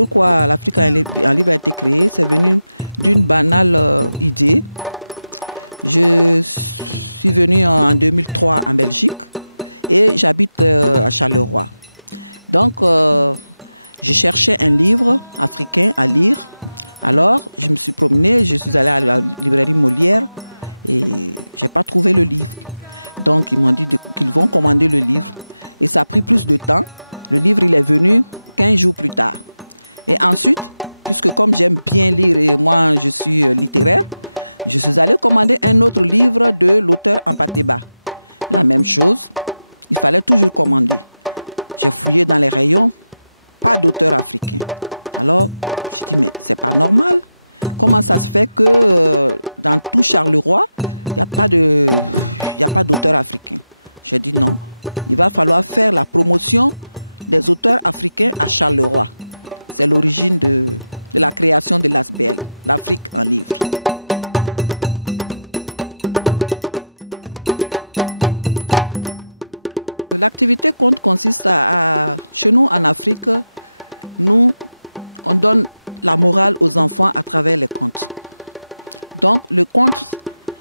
pourquoi l'Afrique en livre a été créée, c'est venu d'une banale idée. Je suis venue en 2003 en Belgique et j'habite à Charleroi. Donc, je cherchais un livre africain à lire. Alors, je me suis promenée, je suis allée à la librairie Molière et je n'ai pas trouvé le livre. Donc, ils m'ont dit qu'ils vont commander le livre. Et ça a pris plus de temps. Le livre, il est venu 15 jours plus tard. Et ensuite, puisque comme j'aime bien lire et moi, je suis littéraire, je suis allée commander un autre livre de l'auteur Ampateba. La même chose, il fallait toujours commander. J'ai fouillé dans les rayons, pas d'auteur africain. Alors, je dis, mais c'est pas normal. Comment ça se fait que dans tout Charleroi, il n'y a pas d'auteur africain? J'ai dit non, il va falloir faire la promotion des auteurs africains à Charleroi. C'est l'origine de la création de l'ASBL, l'Afrique en livre. L'activité conte consiste chez nous en Afrique, on donne la morale aux enfants à travers les contes. Donc le conte,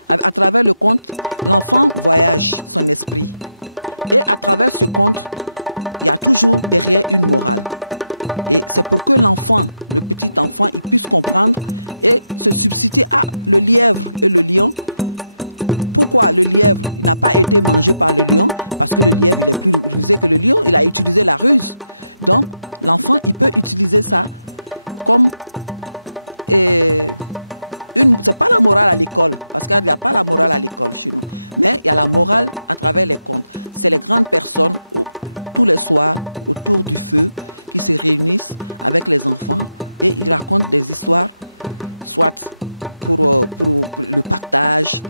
à travers le conte, l'enfant voyage son esprit. Et à travers ce conte, il y a toujours derrière une morale. Et c'est pour que l'enfant, le petit enfant, il puisse comprendre et se substituer à le lièvre et le lion. Pourquoi le lièvre n'a pas été mangé par le lion? Parce que le lièvre, il est plus rusé que le lion, il a utilisé la ruse. Donc, l'enfant, il peut utiliser ça comme... c'est pas la morale à l'école, parce qu'il n'y a pas la morale à l'école chez nous. Mais il y a la morale à travers les contes. C'est les grandes personnes, tous les soirs, autour du feu, qui se réunissent avec les enfants et ils racontent des histoires, soit pour le partage,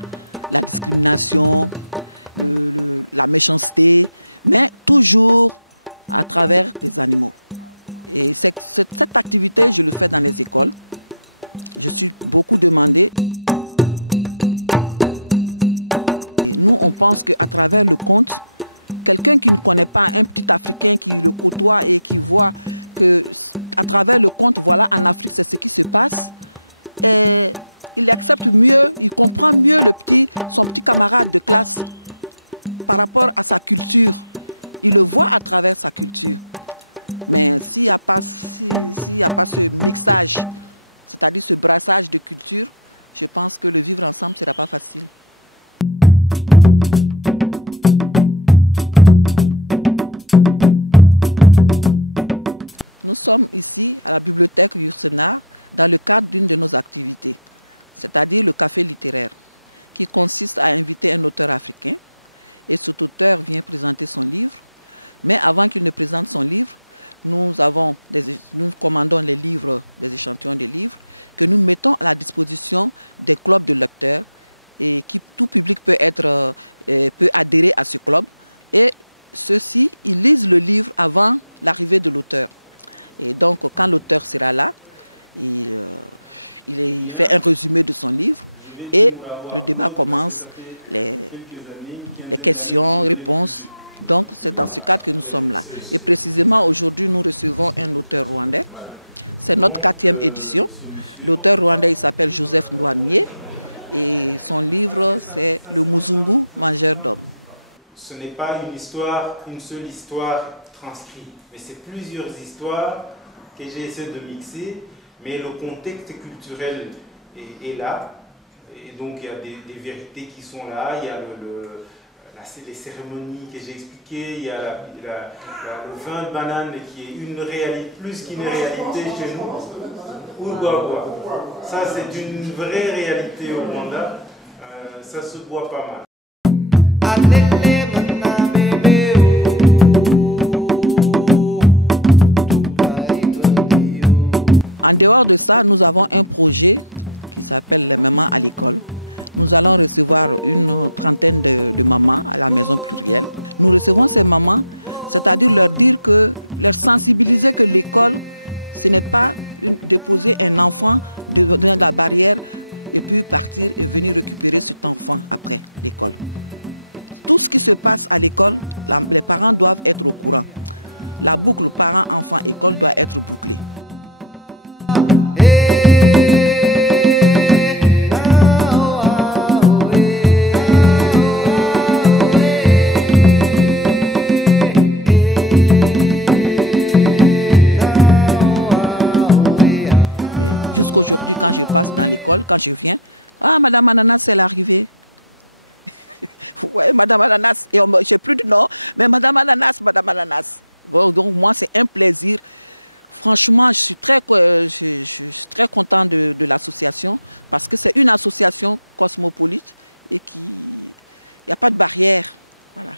la discrimination, la méchanceté, mais toujours à travers des animaux. Et cette activité, je le fais dans les écoles. Je suis beaucoup demandée. Et nous, on pense qu'à travers le conte, quelqu'un qui ne connaît pas, un petit Africain qui le côtoie et qui voit qu'à travers le conte, voilà, en Afrique, c'est ce qui se passe. Et il accepte mieux, il comprend mieux son petit camarade de classe par rapport à sa culture. Il le voit à travers sa culture. Mais s'il n'y a pas ce mixage, c'est-à-dire ce brassage de culture, je pense que le vivre ensemble ne sera pas facile. Nous sommes ici à la bibliothèque Yourcenar dans le cadre d'une de nos activités, c'est-à-dire le café littéraire, qui consiste à inviter un auteur africain et cet auteur vient présenter son livre. Mais avant qu'il ne présente son livre, nous commandons les livres, des échantillons de livres que nous mettons à la disposition des clubs de lecteurs et tout public peut adhérer à ce club. Et ceux-ci, ils lisent le livre avant l'arrivée de l'auteur. Et donc, quand l'auteur sera là, il fait un résumé de son livre et le débat commence, les questions, réponses. Donc, c'est dans ce cadre que nous sommes là. Et précisément, aujourd'hui, nous recevons un auteur rwandais. C'est notre 4e édition. L'auteur rwandais, il s'appelle Joseph Ndouanié. Et son livre, c'est Le Muzungu, mangeur d'hommes. Ce n'est pas une seule histoire transcrite, mais c'est plusieurs histoires que j'ai essayé de mixer, mais le contexte culturel est là. Et donc, il y a des vérités qui sont là, il y a les cérémonies que j'ai expliquées, il y a le vin de banane qui est une réalité, plus qu'une réalité chez nous. Urugwagwa. Ça, c'est une vraie réalité au Rwanda. Ça se boit pas mal. En dehors de ça, nous avons un projet qui s'appelle les mamans à l'école. Nous allons recevoir une trentaine de mamans à la maison plurielle. Nous recevons ces mamans, c'est-à-dire leur sensibiliser que l'école, ce n'est pas déposer un enfant devant la barrière et puis partir et venir récupérer cet enfant après l'école. Tout ce qui se passe à l'école, les parents doivent être au courant. La boucle parent-enfant-école doit être bouclée. Jusqu'aujourd'hui, quand je passe dans l'école, quand je viens, ah, Madame Ananas, c'est l'arrivée. Ouais, Madame Ananas. Et je n'ai plus de nom, mais Madame Ananas, Madame Ananas. Bon, donc, moi, c'est un plaisir. Franchement, je suis très content de l'association parce que c'est une association cosmopolite et qui... Il n'y a pas de barrière. Voilà.